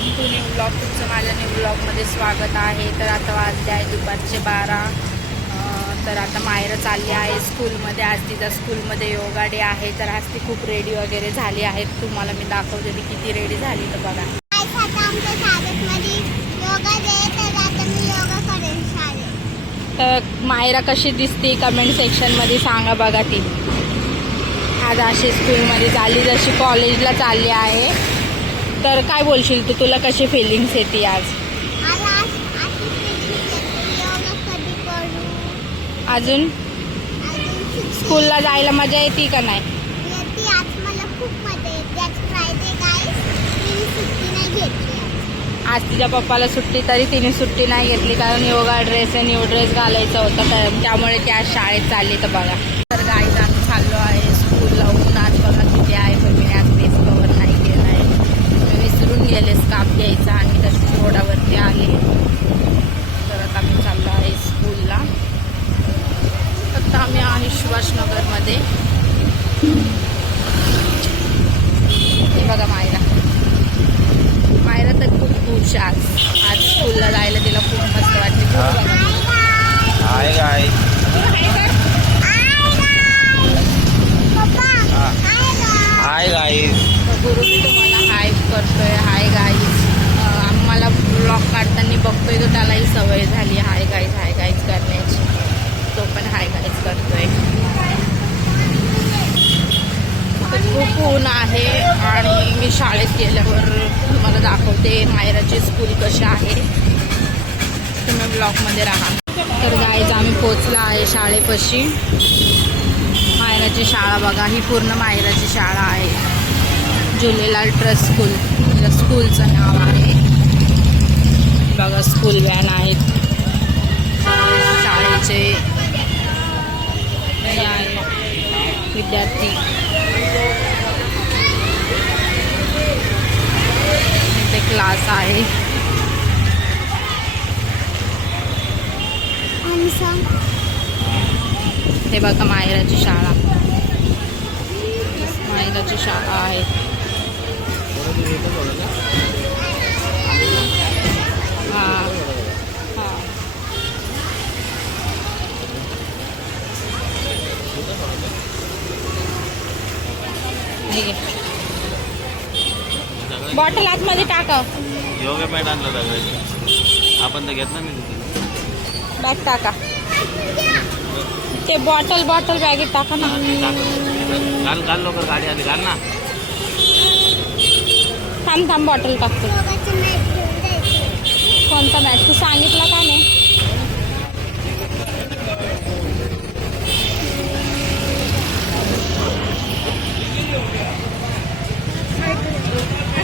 Welcome to new blog. तुमचं माझ्या new ब्लॉगमध्ये स्वागत आहे. तर आता वाजले आहे दुपारचे 12. तर आता मायरा चालली आहे स्कूलमध्ये. आज तिचा स्कूलमध्ये योगा डे आहे. तर आज ती खूप रेडी वगैरे झाली आहे. तुम्हाला मी दाखवते ती किती रेडी झाली तर बघा. तर मायरा कशी दिसते कमेंट सेक्शनमध्ये सांगा बघा. ती आज अशी स्कूलमध्ये चालली जशी कॉलेजला चालली आहे. तर काय बोलशील तू, तुला कशी फिलिंग्स येते आज? अजून स्कूलला जायला मजा येते का नाही? आज तिच्या पप्पाला सुट्टी तरी तिने सुट्टी नाही घेतली, कारण योगा ड्रेस आहे, न्यू ड्रेस घालायचा होता. तर त्यामुळे ती आज शाळेत चालली. तर बघा, तर गाईज आम्ही चाललो आहे स्कूलला. ऊन आज बघा किती आहे, पण मी आज फेस कवर नाही केला आहे. मी विसरून गेले स्कार्फ घ्यायचा आणि तशी रोडावरती आले. तर आता आम्ही चाललो आहे स्कूलला. आता आम्ही आहे सुभाषनगरमध्ये. हे बघा मायरा तर खूप खुश आज स्कूलला जायला तिला खूप मस्त वाटते. हाय गाय हाय गाईज. गुरु मी तुम्हाला हाय करतोय. Hi guys. आम्हाला ब्लॉग काढताना बघतोय तर त्यालाही सवय झाली हाय गाईज करण्याची. तो पण हाय गाईज करतोय. खूप ऊन आहे आणि मी शाळेत गेल्यावर तुम्हाला दाखवते मायराची स्कूल कशी आहे. तुम्ही ब्लॉगमध्ये राहा. तर गाईज आम्ही पोचला आहे शाळेपाशी. मायराची शाळा बघा, ही पूर्ण मायराची शाळा आहे. झुलेलाल ट्रस्ट स्कूल या स्कूलचं नाव आहे. बघा स्कूल व्हॅन आहेत शाळेचे. हे आहे विद्यार्थी. इथे क्लास आहे. हे बघा मायराची शाळा. मायराची शाळा आहे. हां हां बॉटल आतमध्ये टाका. योगा मॅट आणला सगळं आपण तर घेत ना. मी बॅग टाका. ते बॉटल बॅगेत टाका ना. घाल लवकर, गाडी आली घाल ना. थांब बॉटल टाकतो. कोणता मॅट तू सांगितला का नाही?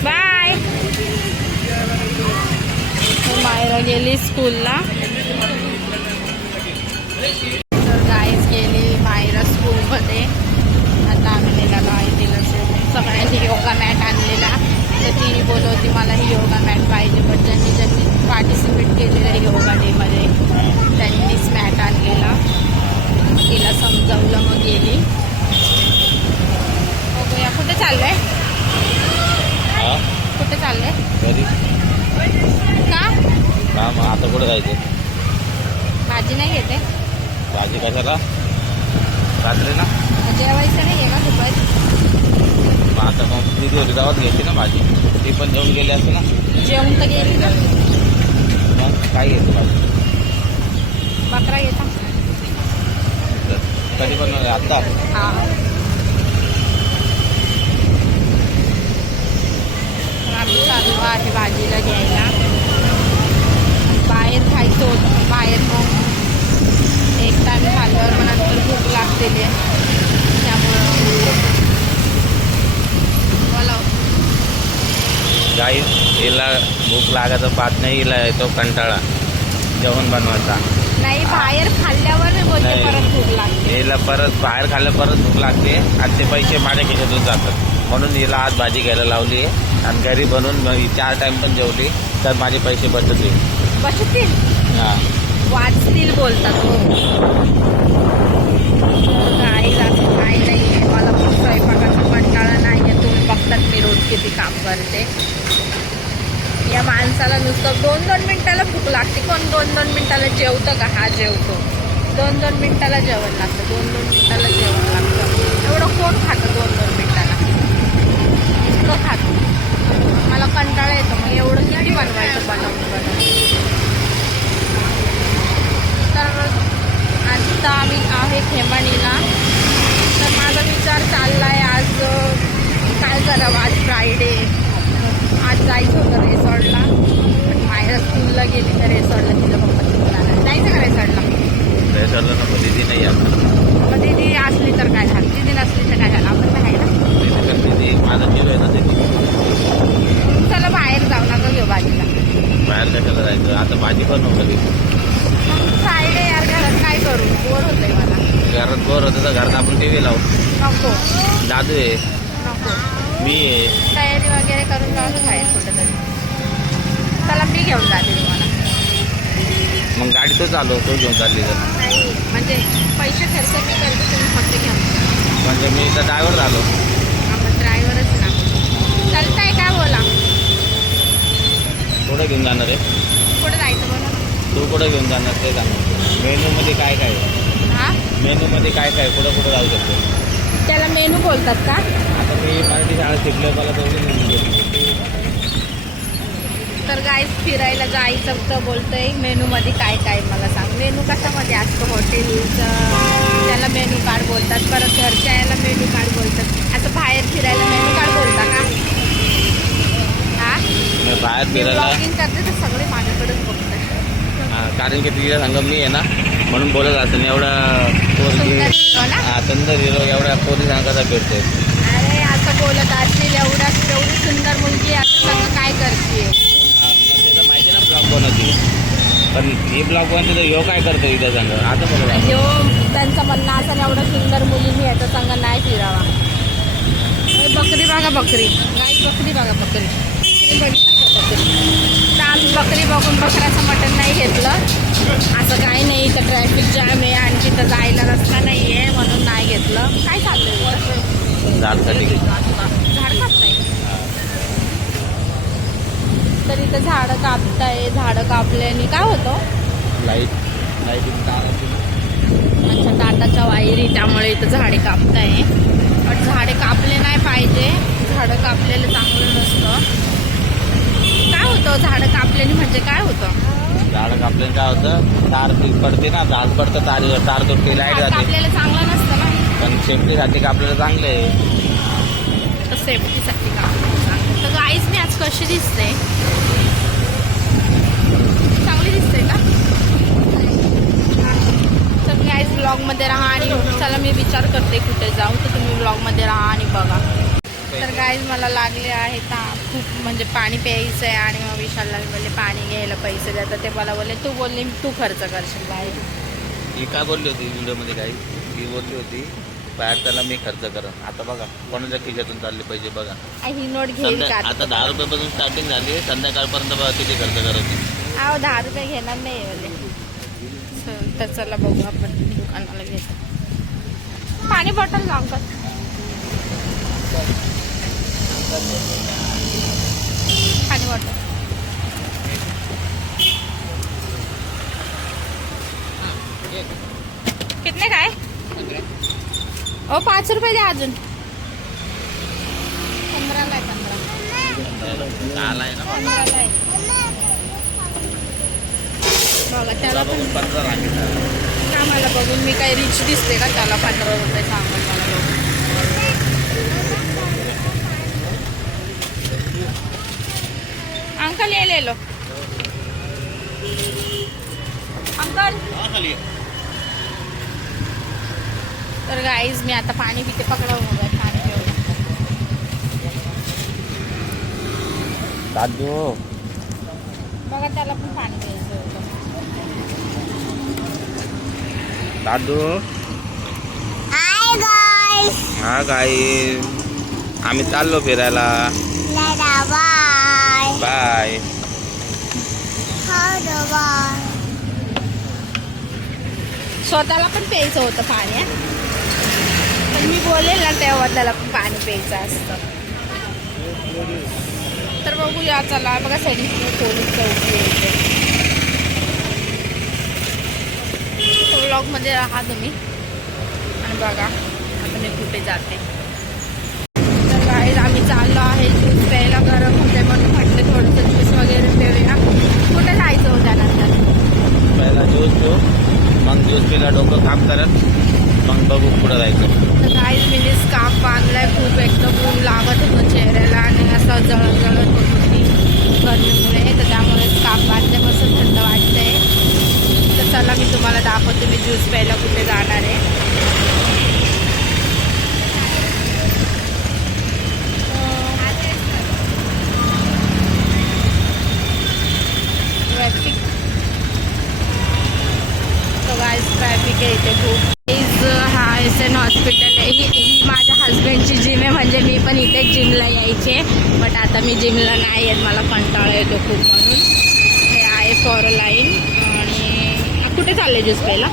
बाय. मायरा गेली स्कूलला. तर गाईज गेली मायरा स्कूलमध्ये. आता आम्ही निघालो आहे तिला सगळ्यांनी योगा मॅट आणलेला. तर तिने बोलवती मला ही योगा मॅट पाहिजे. पण ज्यांनी पार्टिसिपेट केलेलं आहे योगा डेमध्ये त्यांनीच मॅट आणलेला. तिला समजावलं मग गेली. बघूया कुठे चाललंय. कुठे चाललंय का? मग आता कुठं जायचं? भाजी नाही घेते. भाजी कशाला? रात्री ना जेवायचं नाही आहे का दुपारी? मग आता मग दिदी होती गावात घ्यायची ना भाजी. ती पण जेवून गेली असते ना. जेवण तर गेली ना. मग काय घेतो भाजी? बकरा घेता. कधी बनवलं आत्ता? हा. आम्ही चाललो आहे भाजीला घ्यायला. बाहेर खायचं होतं. बाहेर मग एक टाइम खाल्ल्यावर मग नंतर भूक लागते. त्यामुळं बोलाव गाई हिला भूक लागायचं पाहत नाही. हिला येतो कंटाळा जेवण बनवायचा. नाही, बाहेर खाल्ल्यावर बोलते परत भूक लागते. हिला परत बाहेर खाल्लं परत भूक लागते आणि ते पैसे माझ्या खिशातून जातात. म्हणून हिला आज भाजी घ्यायला लावली आहे. आणि घरी बनवून 4 टाइम पण जेवली तर माझे पैसे बचतील. हां वाचतील बोलतात. काही असं काही नाही आहे. मला पण स्वयंपाकाचा कंटाळा नाही आहे. तुम्ही बघतात मी रोज किती काम करते. माणसाला नुसतं 2-2 मिनिटाला भूक लागते. कोण 2-2 मिनिटाला जेवतं का? हा जेवतो. 2-2 मिनिटाला जेवण लागतं. 2-2 मिनिटाला जेवण लागतं. एवढं कोण खातं 2-2 मिनिटाला? इतकं खातं. मला कंटाळा येतो. मग एवढं किती बनवायचं बनवून. तर आता आम्ही आहे खेमाणीला. तर माझा विचार चाललाय आज काय करावं. आज फ्रायडे. आज जायचं होतं रेसॉर्टला, पण मायरा स्कूलला गेली तर रेसॉर्टला तिला पप्पा घेऊन जायचं का रेसॉर्टला? नको, दीदी नाही आता. मग दीदी असली तर काय झालं? दीदी नसली तर काय झालं? आपण तर आहे ना. दीदी माझा जीव आहे ना दीदी. चला बाहेर जाऊ नका घेऊ भाजीला. बाहेर कशाला जायचं? आता भाजी पण नव्हतं. फ्रायडे यार, घरात काय करू? बोर होतंय मला. घरात बोर होतं तर घरात आपण टीव्ही लावू. नको दादू आहे, नको. मी आहे. तयारी वगैरे करून जाऊ बाहेर कुठेतरी. चला मी घेऊन जाते तुम्हाला. मग गाडी तो चालव, तो घेऊन चालली तर. नाही म्हणजे पैसे खर्च मी करते, तुम्ही फक्त घ्या. म्हणजे मी तर ड्रायव्हर झालो. आपण ड्रायव्हरच ना. चालताय का? बोला. कुठं घेऊन जाणार आहे? कुठे जायचं बोला. तू कुठं घेऊन जाणार ते सांग. मेनूमध्ये काय काय आहे? हा, मेनूमध्ये काय काय कुठं कुठं जाऊ शकतो? त्याला मेनू बोलतात का? आता मी मराठी शाळा शिकलो, मला दोघी. तर गाईज फिरायला जायचं तर बोलतोय. मेनूमध्ये काय काय मला सांग. मेनू कशामध्ये असतो? हॉटेलचं त्याला मेनू कार्ड बोलतात. परत घरच्या याला मेनू कार्ड बोलतात. असं बाहेर फिरायला मेनू कार्ड बोलता का? हा, मी बाहेर मी फिरायला ब्लॉगिंग करते तर सगळे माझ्याकडेच बघतात. कारण की तिच्या संग मी आहे ना, म्हणून बोलत असं एवढा पोरगी. सुंदर hero ना? हा, सुंदर हिरो एवढ्या पोरी सांगायचा भेटते. अरे असं बोलत असतील. एवढी सुंदर मुलगी आता सगळं काय करते? मग त्याचं माहिती ना ब्लॉग बनवते, पण ही ब्लॉग बनवते तर ह्यो काय करतो इथं सांग आता बघा. यो त्यांचं म्हणणं असं एवढं सुंदर मुलींनी याचा संघ नाही फिरावा. ए, बकरी बघा बकरी. गाई बकरी बघा बकरी. तुम्ही बघितली का बकरी? तर आम्ही बकरी बघून बकऱ्याचं मटण नाही घेतलं. असं काही नाही. तर ट्रॅफिक जॅम आहे आणि तिथं जायला रस्ता नाही आहे म्हणून नाही घेतलं. काय चाललंय? झाडसाठी झाड कापताय? तर इथं झाडं कापताय. झाडं कापल्याने काय होतं? लाईटिंग ताराची. अच्छा, टाटाच्या वायरी, त्यामुळे इथं झाडे कापताय. पण झाडे कापले नाही पाहिजे. झाडं कापलेलं चांगलं नसतं. काय होतं झाडं कापल्याने? म्हणजे काय होतं? झाडं कापल्याने काय होतं? तार पडते ना, झाड पडतं तारीवर, तार तुटते, लाईट झाड जाते. कापलेलं चांगलं नसतं ना. पण सेफ्टीसाठी कापलेलं चांगलं आहे. तर सेफ्टीसाठी कापलेलं चांगलं. तर गाईज मी आज कशी दिसते? चांगली दिसते का? तर गाईज ब्लॉगमध्ये राहा. आणि चला मी विचार करते कुठे जाऊ, तर तुम्ही ब्लॉगमध्ये राहा आणि बघा. तर गाईज मला लागले आहे खूप, म्हणजे पाणी प्यायचं आहे. आणि मग विशालला बोलले पाणी घ्यायला पैसे द्या. तर ते मला बोलले तू बोलली तू खर्च करशील बाहेर. ही काय बोलली होती व्हिडिओमध्ये? काही ही बोलली होती बाहेर त्याला मी खर्च करेन. आता बघा कोणाच्या खिशातून चालले पैसे बघा. ही नोट घेईल का? आता 10 रुपयापासून स्टार्टिंग झाली, संध्याकाळपर्यंत बघा किती खर्च करत. अहो 10 रुपये घेणार नाही बोलले. तर चला बघू आपण दुकानाला घेतो. पाणी बॉटल लागत. पाणी बॉटल कितने काय? ओ 5 रुपये द्या अजून. 15ला आहे. 10 आहे ना 15ला आहे. बघा त्याला पण 15 लागेल. आम्हाला बघून मी काही रिच दिसते का? त्याला 15 रुपये सांगून मला लोक. अंकल ये ले लो. अंकल. तर गाईज मी आता पाणी पिते. पकडा मोबाईल पाणी पिऊ. दादू बघा त्याला पण पाणी प्यायचं होतं. दादू हाय गाइस. हा गाई, आम्ही चाललो फिरायला. Bye bye. बाय. स्वतःला पण प्यायचं होतं पाणी. पण मी बोलेल ना तेव्हा त्याला पण पाणी प्यायचं असतं. तर बघूया चला. बघा सैनिक पोलीस चौकी आहे. व्लॉगमध्ये राहा तुम्ही आणि बघा आता मी कुठे जाते. तर गाईज आम्ही चाललो आहे ज्यूस प्यायला. गरम होते म्हणून म्हटलं थोडंसं ज्यूस वगैरे पिऊया. कुठे जायचं होतं त्यानंतर? पहिला ज्यूस पिऊ, मग ज्यूस पिला डोकं काम करत, मग बघू पुढं जायचं. तर गाईज मी स्कार्फ बांधलाय. खूप एकदम ऊन लागत होतं चेहऱ्याला आणि असं जळत होत होती गरमीमुळे. तर त्यामुळे स्कार्फ बांधले मस्त थंड वाटतंय. तर चला मी तुम्हाला दाखवते मी ज्यूस प्यायला कुठे जाणार आहे. ट्रॅफिक ट्रॅफिक आहे इथे खूप. हा SN हॉस्पिटल आहे. ही माझ्या हस्बंडची जिम आहे. म्हणजे मी पण इथेच जिमला यायचे, बट आता मी जिमला नाही येत. मला कंटाळा येतो खूप म्हणून. हे आहे फॉर लाईन. आणि कुठे चालले ज्यूस प्यायला?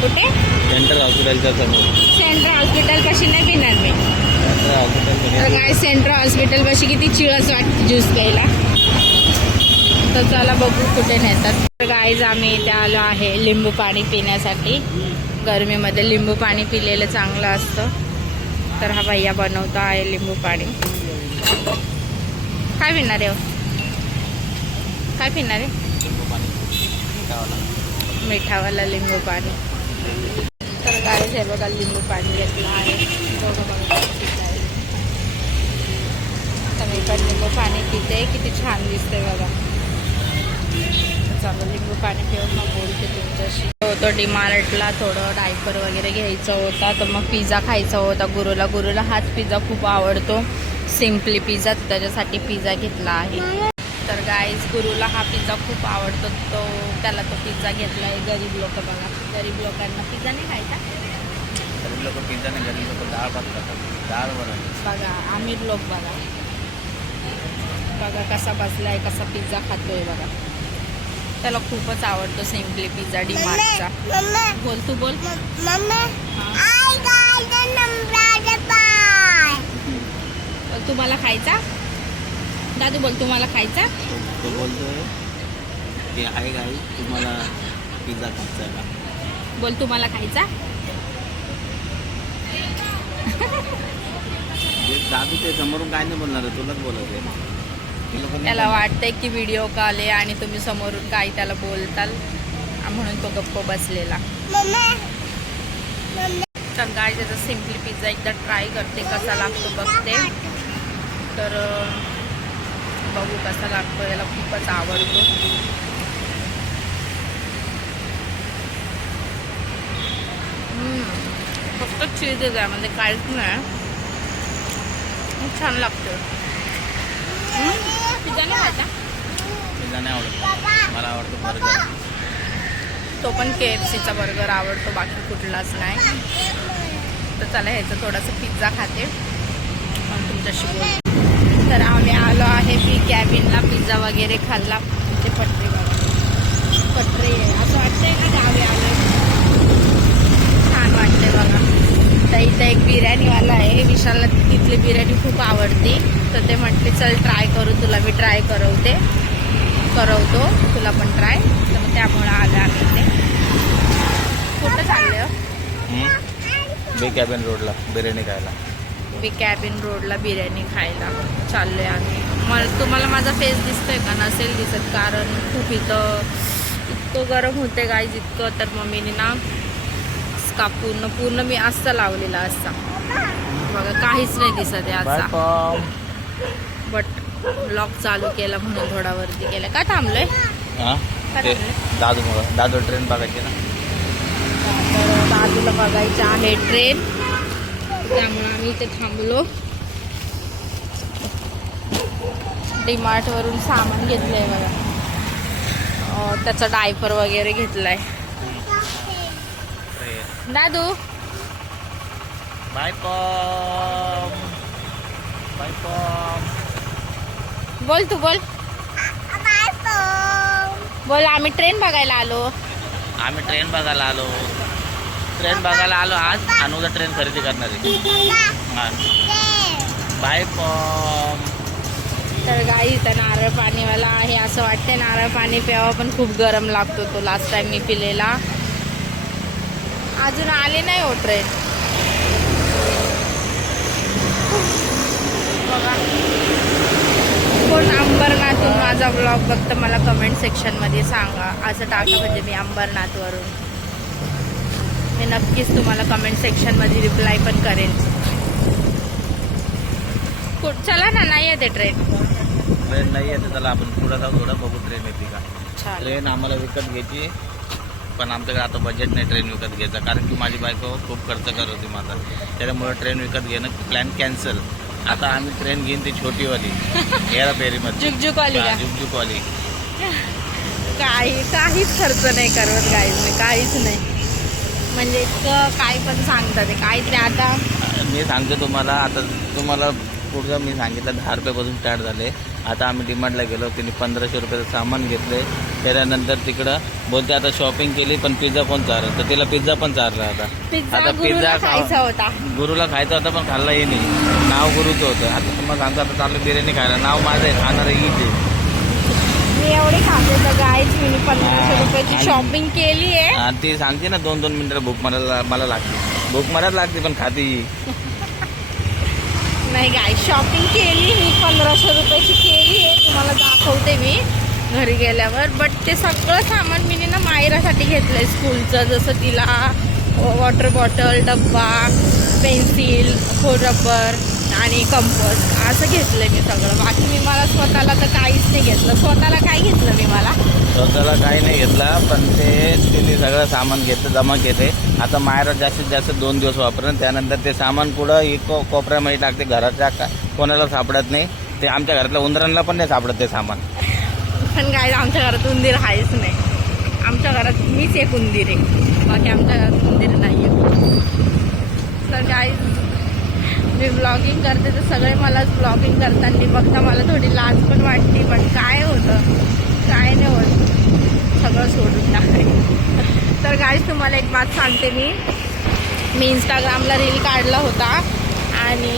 कुठे? सेंट्रल हॉस्पिटलच्या समोर. सेंट्रल हॉस्पिटल कशी नाही पिणार मी. तर काय सेंट्रल हॉस्पिटल पाशी किती चिळस वाटते ज्यूस प्यायला. तर चला बघू कुठे नेतात. तर गाईज आम्ही इथे आलो आहे लिंबू पाणी पिण्यासाठी. गरमीमध्ये लिंबू पाणी पिलेलं चांगलं असतं. तर हा भैया बनवतो आहे लिंबू पाणी. काय पिणार आहे? काय पिणार आहे? मिठावाला लिंबू पाणी. तर गाईज हे बघा लिंबू पाणी घेतलं आहे. बघा बघा आता मी पण लिंबू पाणी पिते. किती छान दिसते बघा. चांगलं लिंबू पाणी पिऊन मग बोलते तुमच्याशी. होतं डीमार्टला थोडं डायपर वगैरे घ्यायचं होता. तर मग पिझ्झा खायचा होता गुरुला हाच पिझ्झा खूप आवडतो, सिम्पली पिझ्झा. त्याच्यासाठी पिझ्झा घेतला आहे. तर गाईज गुरुला हा पिझ्झा खूप आवडतो. त्याला तो पिझ्झा घेतला आहे. गरीब लोक बघा, गरीब लोकांना पिझ्झा नाही खायचा. गरीब लोक पिझ्झा नाही, गरीब लोक डाळ भात खातात. डाळ बनवतात बघा अमीर लोक बघा बघा कसा बसलाय, कसा पिझ्झा खातोय बघा. त्याला खूपच आवडतो सिम्पली पिझ्झा डीमार्टचा. बोल तू बोल. बोल तुम्हाला खायचा. दादू बोल तुम्हाला खायचा. तो बोलतोय की आहे गाई तुम्हाला पिझ्झा खायचा आहे का. बोल तुम्हाला खायचा. दादू ते समोरून काय नाही बोलणार आहे, तुलाच बोलत आहे. त्याला वाटतंय की व्हिडिओ कॉल आहे आणि तुम्ही समोरून काही त्याला बोलताल म्हणून तो गप्प बसलेला. तर काय त्याचा सिम्पली पिझ्झा एकदा ट्राय करते कसा लागतो बघते. तर बघू कसा लागतो. याला खूपच आवडतो. फक्त चीज आहे म्हणजे काहीच नाही. खूप छान लागतं. पिझ्झा नाही खायचा. पिझ्झा नाही आवडत मला, आवडतो बर्गर. तो पण KFCचा बर्गर आवडतो, बाकी कुठलाच नाही. तर चला ह्याचं थोडंसं पिझ्झा खाते मग तुमच्याशी बोल. तर आम्ही आलो आहे पी कॅबिनला. पिझ्झा वगैरे खाल्ला. ते पटरी बघा, पटरी आहे असं वाटतंय ना गावी आलोय. छान वाटते बघा. तर इथं एक बिर्याणीवाला आहे. विशालला तिथली बिर्याणी खूप आवडती. तर ते म्हटले चल ट्राय करू, तुला मी ट्राय करवतो तुला पण ट्राय. तर मग त्यामुळं आलं आम्ही इथे. कुठं चाललं? बी कॅबिन रोडला बिर्याणी खायला. बी कॅबिन रोडला बिर्याणी खायला चाललोय आम्ही. तुम्हाला माझा फेस दिसतोय का? नसेल दिसत, कारण खूप इतकं गरम होते गाईज इतकं. तर मम्मीने ना स्कार्फ पूर्ण मी असा लावलेला असता बघा. काहीच नाही दिसत आहे असा. बट लॉक चालू केला म्हणून थोडा वरती केला. का थांबलोय? दादू ट्रेन बघायची ना. तर दादूला बघायचं आहे ट्रेन, त्यामुळे आम्ही इथे थांबलो. डीमार्ट वरून सामान घेतलंय बघा. त्याचा डायपर वगैरे घेतलाय. दादू बाय पॉम. बाय पॉम. बोल तू बोल. बोल. आम्ही ट्रेन बघायला आलो. आम्ही ट्रेन बघायला आलो. ट्रेन बघायला आलो आज आणि उद्या ट्रेन खरेदी करणार आहे. बाय पॉम. तर गाई इथं नारळ पाणीवाला आहे. असं वाटतंय नारळ पाणी प्यावं पण खूप गरम लागतो तो. लास्ट टाइम मी पिलेला. अजून आले नाही हो ट्रेन. बघा कोण अंबरनाथहून माझा ब्लॉग बघतं मला कमेंट सेक्शनमध्ये सांगा. असं टाका म्हणजे मी अंबरनाथवरून मी नक्कीच तुम्हाला कमेंट सेक्शनमध्ये रिप्लाय पण करेन. चला ना, नाही येते ट्रेन. ट्रेन नाही येते. त्याला आपण पुढे जाऊ, थोडं बघू ट्रेन येते का. चालेल. ट्रेन आम्हाला विकत घ्यायची पण आमच्याकडे आता बजेट नाही ट्रेन विकत घ्यायचा. कारण की माझी बायको खूप खर्च करत होती माझा. त्याच्यामुळे ट्रेन विकत घेणं प्लॅन कॅन्सल. आता आम्ही ट्रेन घेईन ती छोटीवाली हेराफेरीमध्ये. जुकजुकवाली का? जुकजुकवाली. काहीच खर्च नाही करत गाईज मी. काहीच नाही म्हणजे इतकं काय पण सांगतात ते काहीतरी. आता मी सांगतो तुम्हाला. आता तुम्हाला पुढचं मी सांगितलं 10 रुपयापासून स्टार्ट झाले. आता आम्ही डिमांडला गेलो. तिने 1500 रुपयाचं सामान घेतले. त्याच्यानंतर तिकडं बोलते आता शॉपिंग केली पण पिझ्झा कोण चालत. तर तिला पिझ्झा पण चालला. आता पिझ्झा खायचा होता. गुरुला खायचा होता पण खाल्लाही नाही. नाव गुरुचं होतं. आता तुम्हाला सांगतो आता चालू बिर्याणी खायला. नाव माझं आहे, खाणार हीच आहे. मी एवढे खाते तर गाईच मी 1500 रुपयाची शॉपिंग केली आहे. आणि ती सांगते ना 2-2 मिनिटं भूक मला लागते. भूक मलाच लागते पण खाते ही. नाही गाय शॉपिंग केली मी 1500 रुपयाची केली आहे. तुम्हाला दाखवते मी घरी गेल्यावर. बट ते सगळं सामान मी ना मायरासाठी घेतलंय स्कूलचं. जसं तिला वॉटर बॉटल, डब्बा, पेन्सिल, रबर आणि कंपोस्ट असं घेतलंय मी सगळं. बाकी मी मला स्वतःला तर काहीच नाही घेतलं. स्वतःला काय घेतलं मी मला स्वतःला काही नाही घेतला पण ते तिने सगळं सामान घेतलं, जमा केले. आता मायरा जास्तीत जास्त 2 दिवस वापरेन. त्यानंतर ते सामान कुठं कोपऱ्यामध्ये टाकते. घराच्या कोणाला सापडत नाही. ते आमच्या घरातल्या उंदरांना पण नाही सापडत ते सामान. पण काय आमच्या घरात उंदीर आहेच नाही. आमच्या घरात मीच एक उंदीर आहे. बाकी आमच्या घरात उंदीर नाही आहे. तर काय मी ब्लॉगिंग करते तर सगळे मलाच ब्लॉगिंग करताना बघता मला थोडी लाज पण वाटते. पण काय होतं काय नाही होत. सगळं सोडून टाकायचं. तर गाईज तुम्हाला एक बात सांगते मी इंस्टाग्रामला रील काढला होता आणि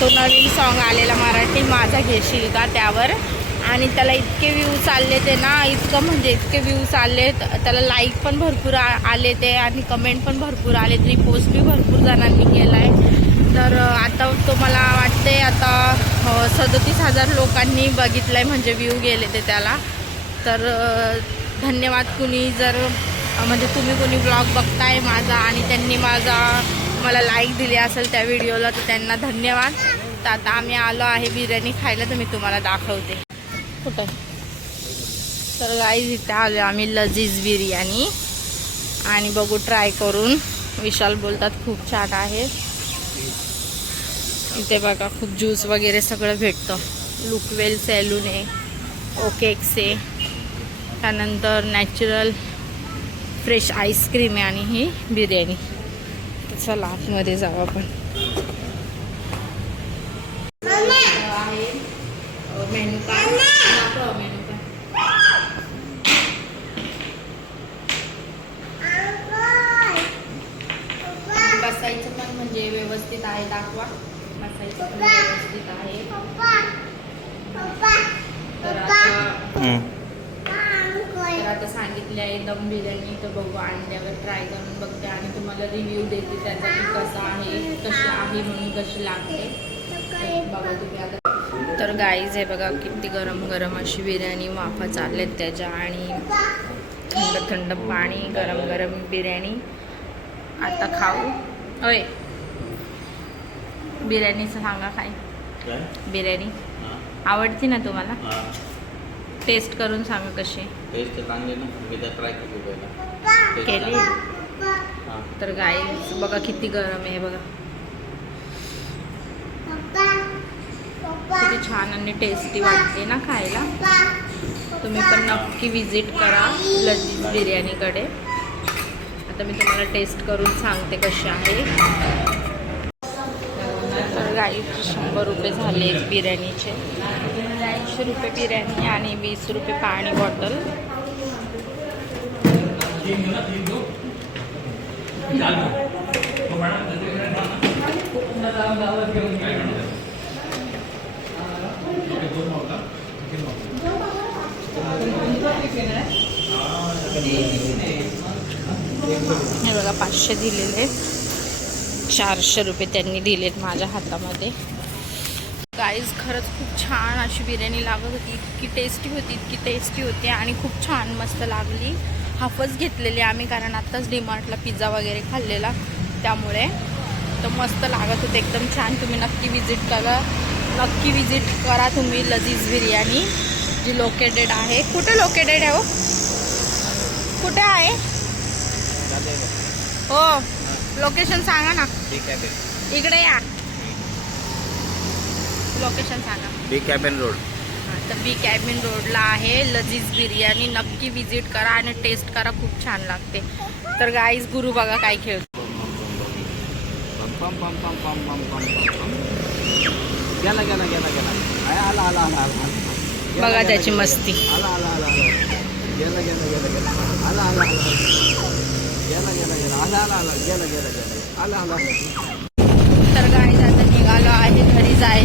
तो नवीन सॉन्ग आलेला मराठी माझा घेशील का त्यावर. आणि त्याला इतके व्ह्यूज आले ते ना, इतकं म्हणजे इतके व्ह्यूज आले. त्याला लाईक पण भरपूर आले ते आणि कमेंट पण भरपूर आले. रिपोस्ट बी भरपूर जणांनी केला आहे. तर आता तो मला वाटते आता 37,000 लोकांनी बघितलं आहे म्हणजे व्ह्यू गेले ते त्याला. तर धन्यवाद. कुणी जर म्हणजे तुम्ही कोणी ब्लॉग बघताय माझा आणि त्यांनी मला लाईक दिली असेल त्या व्हिडिओला तर त्यांना धन्यवाद. तर आता आम्ही आलो आहे बिर्याणी खायला. तर मी तुम्हाला दाखवते कुठं. तर गाईज इथे आलो आम्ही लजीज बिर्याणी आणि बघू ट्राय करून. विशाल बोलतात खूप छान आहे. इथे बघा खूप ज्यूस वगैरे सगळं भेटतं. लुकवेल सॅलून आहे, ओकेक्स आहे, त्यानंतर नॅचरल फ्रेश आईस्क्रीम आहे आणि ही बिर्याणी. चला आतमध्ये जाऊ आपण. आहे मेनू कार्ड. मेनू बसायचं पण म्हणजे व्यवस्थित आहे. दाखवा बसायचं पण व्यवस्थित आहे. तर आता सांगितले आहे दम बिर्याणी. तर बघू अंड्यावर ट्राय करून बघते आणि तुम्हाला रिव्ह्यू देते त्याचा की कसा आहे, कशी आहे म्हणून कशी लागते बघा तुम्ही आता. तर गाईज आहे बघा किती गरम गरम अशी बिर्याणी वाफा चाललेत त्याच्या आणि थंड थंड पाणी, गरम गरम बिर्याणी. आता खाऊ. होय बिर्याणीचं सांगा काय. बिर्याणी आवडती ना तुम्हाला. टेस्ट करून सांगा कशी. टेस्ट चांगली ना, मी ट्राय केली. तर गाईज बघा किती गरम आहे बघा. किती छान आणि टेस्टी वाटते ना खायला. तुम्ही पण नक्की विजिट करा लजीज बिर्याणीकडे. आता मी तुम्हाला टेस्ट करून सांगते कशी आहे. तर गाईज 100 रुपये झाले एक बिर्याणीचे. 80 रुपये बिर्याणी आणि 20 रुपये पाणी बॉटल. हे बघा 500 दिलेले, 400 रुपये त्यांनी दिलेत माझ्या हातामध्ये. गाईज खरंच खूप छान अशी बिर्याणी लागत होती, इतकी टेस्टी होती आणि खूप छान मस्त लागली. हाफच घेतलेली आम्ही कारण आत्ताच डीमार्टला पिझ्झा वगैरे खाल्लेला, त्यामुळे तर मस्त लागत होते एकदम छान. तुम्ही नक्की विजिट करा तुम्ही लजीज बिर्याणी, जी लोकेटेड आहे. कुठे लोकेटेड आहे हो? कुठे आहे हो? लोकेशन सांगा ना. इकडे या, लोकेशन सांगा. बी कॅबिन रोड. तर बी कॅबिन रोडला आहे लजीज बिर्याणी. नक्की विजिट करा आणि टेस्ट करा, खूप छान लागते. तर गाईज गुरु बघा काय खेळतो. बघा त्याची मस्ती. तर गाईज आता निघालो आहे घरी जायला.